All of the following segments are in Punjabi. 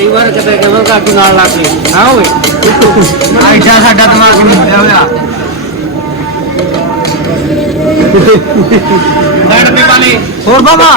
ਕਈ ਵਾਰ ਕਿਤੇ ਕਿਵੇਂ ਕਾਟੂ ਨਾਲ ਲਾ ਕੇ ਹਾਂ ਓਏ ਐਡਾ ਸਾਡਾ ਦਿਮਾਗ ਨਹੀਂ ਹੋਇਆ। ਲੈਣ ਤੇ ਵਾਲੇ ਹੋਰ ਬਾਬਾ।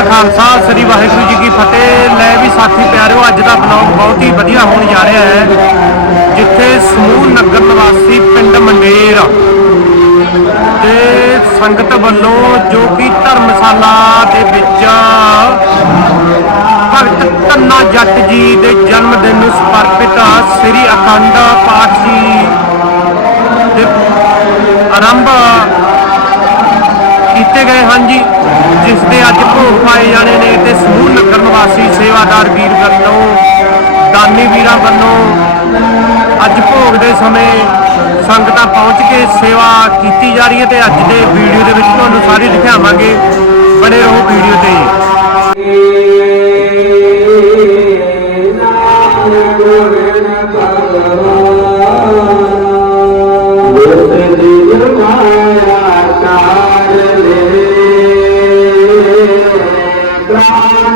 ਕਾ ਖਾਲਸਾ, ਸ੍ਰੀ ਵਾਹਿਗੁਰੂ ਜੀ ਕੀ ਫਤਿਹ। ਲੈ ਵੀ ਸਾਥੀ ਪਿਆਰਿਓ, ਅੱਜ ਦਾ ਬਲੌਗ ਬਹੁਤ ਹੀ ਵਧੀਆ ਹੋਣ ਜਾ ਰਿਹਾ ਹੈ, ਜਿੱਥੇ ਸਮੂਹ ਨਗਰ ਨਿਵਾਸੀ ਪਿੰਡ ਮੰਡੇਰ ਤੇ ਸੰਗਤ ਵੱਲੋਂ ਜੋ ਕਿ ਧਰਮਸ਼ਾਲਾ ਦੇ ਵਿੱਚ ਭਗਤ ਧੰਨਾ ਜੱਟ ਜੀ ਦੇ ਜਨਮ ਦਿਨ ਨੂੰ ਸਮਰਪਿਤ ਸ੍ਰੀ ਅਖੰਡ ਪਾਠ ਜੀ ਦੇ ਆਰੰਭ ਕੀਤੇ ਗਏ ਹਨ ਜੀ। ਪਾਏ ਜਾਣੇ ਨੇ ਤੇ ਸਮੂਹ ਨਗਰ ਨਿਵਾਸੀ ਸੇਵਾਦਾਰ ਵੀਰ ਵੱਲੋਂ, ਦਾਨੀ ਵੀਰਾਂ ਵੱਲੋਂ ਅੱਜ ਭੋਗ ਦੇ ਸਮੇਂ ਸੰਗਤਾਂ ਪਹੁੰਚ ਕੇ ਸੇਵਾ ਕੀਤੀ ਜਾ ਰਹੀ ਹੈ ਤੇ ਅੱਜ ਦੇ ਵੀਡੀਓ ਦੇ ਵਿੱਚ ਤੁਹਾਨੂੰ ਸਾਰੀ ਦਿਖਾਵਾਂਗੇ ਬਣੇ ਰਹੋ ਵੀਡੀਓ ਤੇ।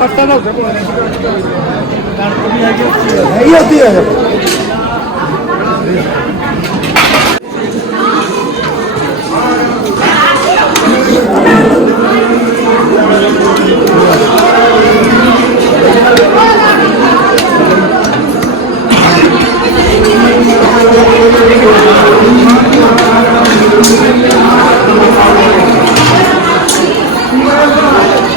Hasta luego. Ahí ya tienes.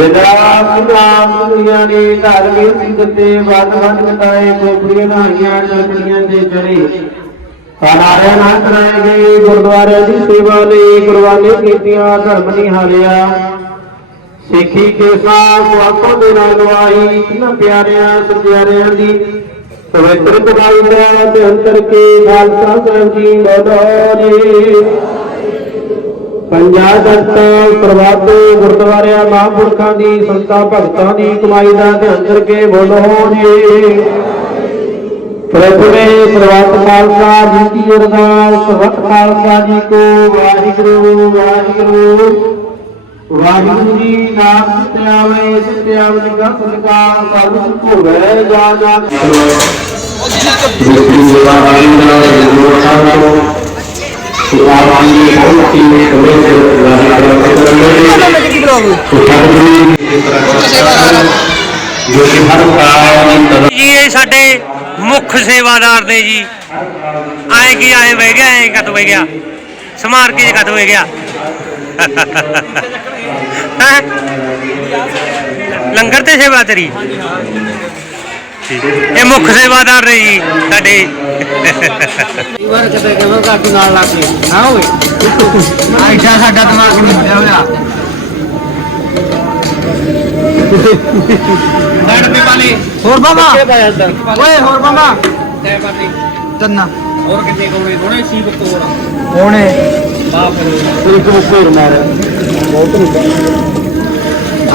ਜਦਾ Sunam ਦੁਨੀਆ ਨੇ ਧਰਮੀ ਸਿੰਘ ਤੇ ਵਡ ਵਡ ਕਟਾਏ ਕੋਪੜੀਆਂ ਨਾਹੀਆਂ ਚੜੀਆਂ ਦੇ ਚੜੇ ਹਨਾਰਿਆ ਨਾ ਕਰਾਏ ਗਏ ਗੁਰਦੁਆਰੇ ਦੀ ਸੇਵਾ ਲਈ ਕੁਰਬਾਨੀ ਕੀਤੀਆਂ ਧਰਮ ਨਹੀਂ ਸਿੱਖੀ ਕੇ ਸਾਥ ਆਖੋ ਦੇ ਨਾਲ ਗਵਾਹੀ ਇਹਨਾਂ ਪਿਆਰਿਆਂ ਸਤਿਆਰਿਆਂ ਦੀ ਪਵਿੱਤਰ ਕਮਾਈ ਦਾ ਤੇ ਅੰਤਰ ਕੇ ਖਾਲਸਾ ਸਾਹਿਬ ਜੀ ਬੋਲੋ ਜੀ ਪੰਜਾਬ ਜਨਤਾ ਪ੍ਰਵਾਦ ਗੁਰਦੁਆਰਿਆਂ ਮਹਾਂਪੁਰਖਾਂ ਦੀ ਸੰਤਾਂ ਭਗਤਾਂ ਦੀ ਕਮਾਈ ਦਾ ਧਿਆਨ ਕਰਕੇ ਬੋਲੋ ਜੀ ਪ੍ਰਭੂਏ ਸਰਬੱਤ ਖਾਲਸਾ ਜੀ ਕੀ ਅਰਦਾਸ ਸਰਬੱਤ ਖਾਲਸਾ ਜੀ ਕੋ ਵਾਹਿਗੁਰੂ ਵਾਹਿਗੁਰੂ ਵਾਹਿਗੁਰੂ ਜੀ ਨਾਮ ਸਤਿਆਵੇ ਸਤਿਆਵੇ ਨਿਗਾ ਸਤਿਕਾਰ ਸਭ ਸੁਖ ਹੋਵੇ ਜਾ ਜਾ ਜੀ ਇਹ ਸਾਡੇ ਮੁੱਖ ਸੇਵਾਦਾਰ ਨੇ ਜੀ ਆਏ ਕੀ ਆਏ ਬਹਿ ਗਿਆ ਐ ਕਦ ਬਹਿ ਗਿਆ ਸਮਾਰ ਕੇ ਕਦ ਬਹਿ ਗਿਆ ਹੈਂ? ਲੰਗਰ ਤੇ ਸੇਵਾ ਤੇਰੀ ਠੀਕ। ਇਹ ਮੁੱਖ ਸੇਵਾਦਾਰ ਨੇ ਜੀ ਸਾਡੇ ਵਾਰ ਕਿਤੇ ਕਿਵੇਂ ਕਾਟੂ ਨਾਲ ਲਾ ਕੇ ਨਾ ਹੋਵੇ। ਐਡਾ ਸਾਡਾ ਦਿਮਾਗ ਨਹੀਂ ਹਿੱਲਿਆ ਹੋਇਆ। ਡੱਡ ਤੇ ਵਾਲੇ ਹੋਰ ਬਾਬਾ? ਓਏ ਹੋਰ ਬਾਬਾ? ਤੈ ਪਾਤੇ ਤੰਨਾ। ਹੋਰ ਕਿੰਨੇ ਕੋਲੇ ਥੋੜੇ ਸੀ ਬਤੋਰ ਹੋਣੇ ਬਾਪ ਇੱਕ ਮੁੱਕਰ ਮਾਰਿਆ।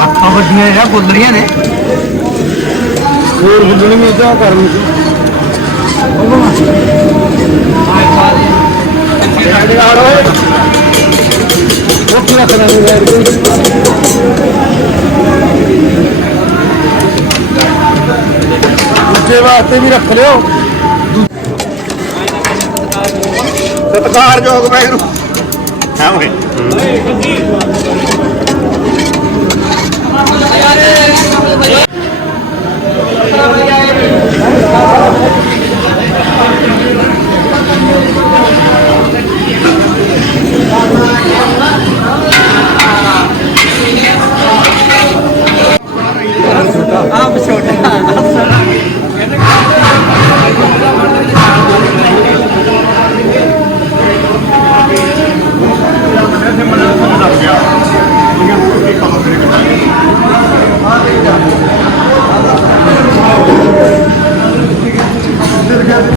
ਅੱਖਾਂ ਵੱਡੀਆਂ ਜਿਹੜਾ ਬੋਲੜੀਆਂ ਨੇ। ਹੋਰ ਬੁੱਢਣੀ ਮੇ ਜਾ? ਕਰਮ ਸਾਡੇ ਨਾਲ ਹੋਏ ਮੁੱਖ ਰੱਖਣਾ ਦੂਜੇ ਵਾਸਤੇ ਵੀ ਰੱਖ ਲਿਓ। ਸਤਿਕਾਰਯੋਗ ਵਾਹਿਗੁਰੂ। ਹਾਂ ਓਏ